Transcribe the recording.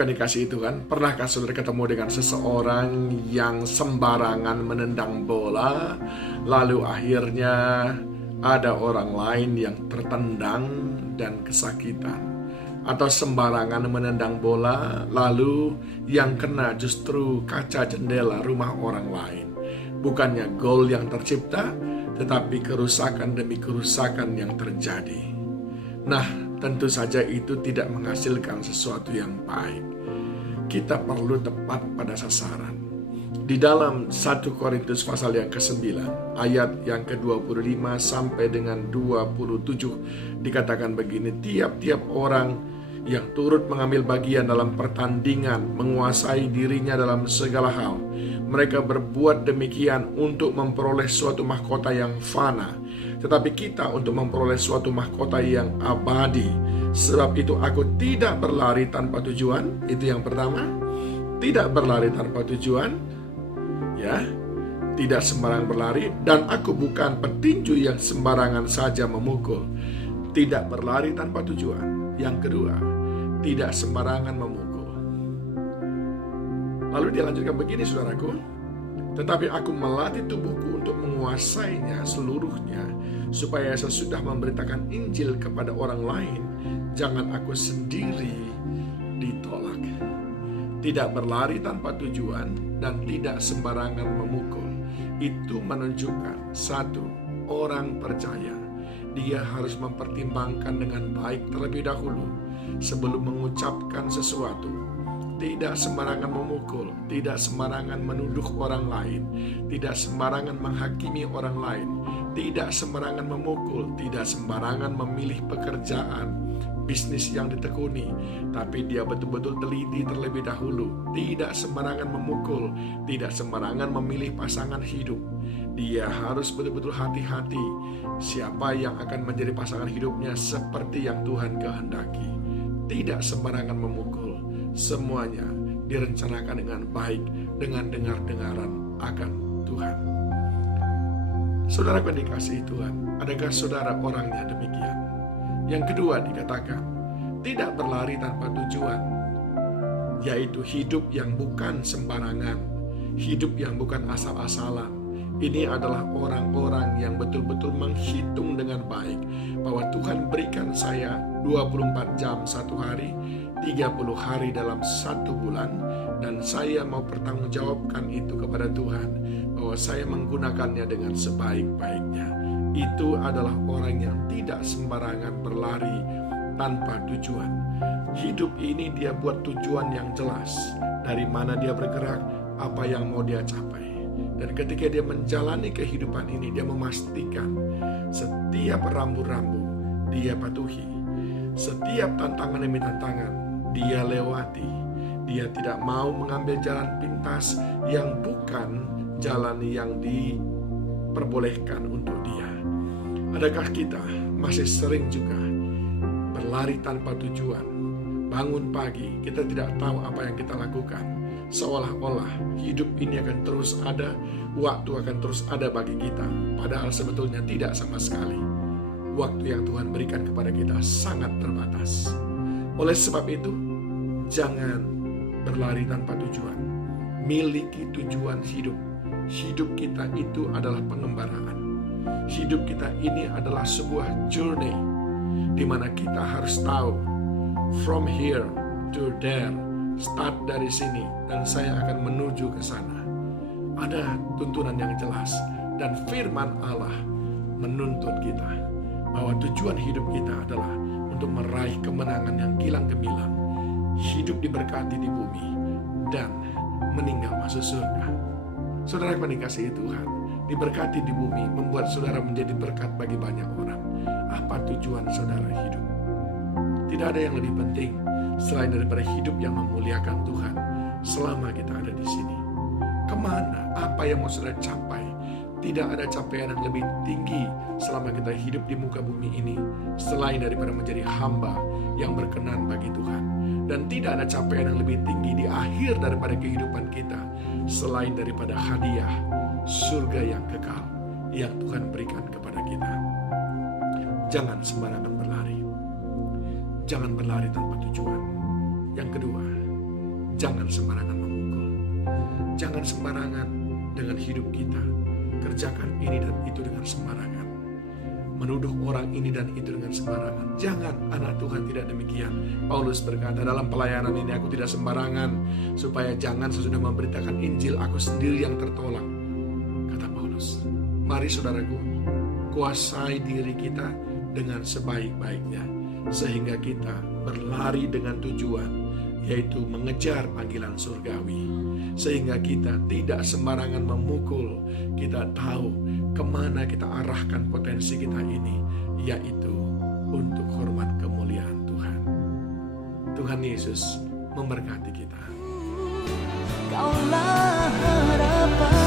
Saudara yang dikasihi Tuhan, pernahkah saudara ketemu dengan seseorang yang sembarangan menendang bola, lalu akhirnya ada orang lain yang tertendang dan kesakitan? Atau sembarangan menendang bola, lalu yang kena justru kaca jendela rumah orang lain? Bukannya gol yang tercipta, tetapi kerusakan demi kerusakan yang terjadi. Nah, tentu saja itu tidak menghasilkan sesuatu yang baik. Kita perlu tepat pada sasaran. Di dalam 1 Korintus pasal yang ke-9, ayat yang ke-25 sampai dengan 27, dikatakan begini, tiap-tiap orang yang turut mengambil bagian dalam pertandingan menguasai dirinya dalam segala hal. Mereka berbuat demikian untuk memperoleh suatu mahkota yang fana, tetapi kita untuk memperoleh suatu mahkota yang abadi. Sebab itu aku tidak berlari tanpa tujuan. Itu yang pertama. Tidak berlari tanpa tujuan, ya, tidak sembarang berlari. Dan aku bukan petinju yang sembarangan saja memukul. Tidak berlari tanpa tujuan. Yang kedua, tidak sembarangan memukul. Lalu dia lanjutkan begini, saudaraku, tetapi aku melatih tubuhku untuk menguasainya seluruhnya, supaya sesudah memberitakan Injil kepada orang lain, jangan aku sendiri ditolak. Tidak berlari tanpa tujuan dan tidak sembarangan memukul. Itu menunjukkan satu, orang percaya dia harus mempertimbangkan dengan baik terlebih dahulu sebelum mengucapkan sesuatu. Tidak sembarangan memukul, tidak sembarangan menuduh orang lain, tidak sembarangan menghakimi orang lain, tidak sembarangan memukul, tidak sembarangan memilih pekerjaan, bisnis yang ditekuni, tapi dia betul-betul teliti terlebih dahulu. Tidak sembarangan memukul, tidak sembarangan memilih pasangan hidup. Dia harus betul-betul hati-hati siapa yang akan menjadi pasangan hidupnya seperti yang Tuhan kehendaki. Tidak sembarangan memukul. Semuanya direncanakan dengan baik, dengan dengar-dengaran akan Tuhan. Saudara yang dikasihi Tuhan, adakah saudara orangnya demikian? Yang kedua dikatakan, tidak berlari tanpa tujuan, yaitu hidup yang bukan sembarangan, hidup yang bukan asal-asalan. Ini adalah orang-orang yang betul-betul menghitung dengan baik bahwa Tuhan berikan saya 24 jam satu hari, 30 hari dalam satu bulan, dan saya mau bertanggungjawabkan itu kepada Tuhan bahwa saya menggunakannya dengan sebaik-baiknya. Itu adalah orang yang tidak sembarangan berlari tanpa tujuan. Hidup ini dia buat tujuan yang jelas, dari mana dia bergerak, apa yang mau dia capai. Dan ketika dia menjalani kehidupan ini, dia memastikan setiap rambu-rambu dia patuhi, setiap tantangan demi tantangan dia lewati. Dia tidak mau mengambil jalan pintas yang bukan jalan yang diperbolehkan untuk dia. Adakah kita masih sering juga berlari tanpa tujuan? Bangun pagi, kita tidak tahu apa yang kita lakukan. Seolah-olah hidup ini akan terus ada, waktu akan terus ada bagi kita. Padahal sebetulnya tidak sama sekali. Waktu yang Tuhan berikan kepada kita sangat terbatas. Oleh sebab itu, jangan berlari tanpa tujuan. Miliki tujuan hidup. Hidup kita itu adalah pengembaraan. Hidup kita ini adalah sebuah journey di mana kita harus tahu from here to there, start dari sini dan saya akan menuju ke sana. Ada tuntunan yang jelas dan firman Allah menuntut kita bahwa tujuan hidup kita adalah untuk meraih kemenangan yang gilang gemilang, hidup diberkati di bumi dan meninggal masuk surga. Saudara yang dikasihi Tuhan, diberkati di bumi membuat saudara menjadi berkat bagi banyak orang. Apa tujuan saudara hidup? Tidak ada yang lebih penting selain daripada hidup yang memuliakan Tuhan selama kita ada di sini. Kemana? Apa yang mau saudara capai? Tidak ada capaian yang lebih tinggi selama kita hidup di muka bumi ini selain daripada menjadi hamba yang berkenan bagi Tuhan. Dan tidak ada capaian yang lebih tinggi di akhir daripada kehidupan kita selain daripada hadiah surga yang kekal yang Tuhan berikan kepada kita. Jangan sembarangan berlari. Jangan berlari tanpa tujuan. Yang kedua, jangan sembarangan memukul. Jangan sembarangan dengan hidup kita. Kerjakan ini dan itu dengan sembarangan. Menuduh orang ini dan itu dengan sembarangan. Jangan, anak Tuhan, tidak demikian. Paulus berkata, dalam pelayanan ini aku tidak sembarangan, supaya jangan sesudah memberitakan Injil aku sendiri yang tertolak. Kata Paulus, mari saudaraku, kuasai diri kita dengan sebaik-baiknya, sehingga kita berlari dengan tujuan, yaitu mengejar panggilan surgawi. Sehingga kita tidak sembarangan memukul. Kita tahu kemana kita arahkan potensi kita ini, yaitu untuk hormat kemuliaan Tuhan. Tuhan Yesus memberkati kita. Kaulah harapan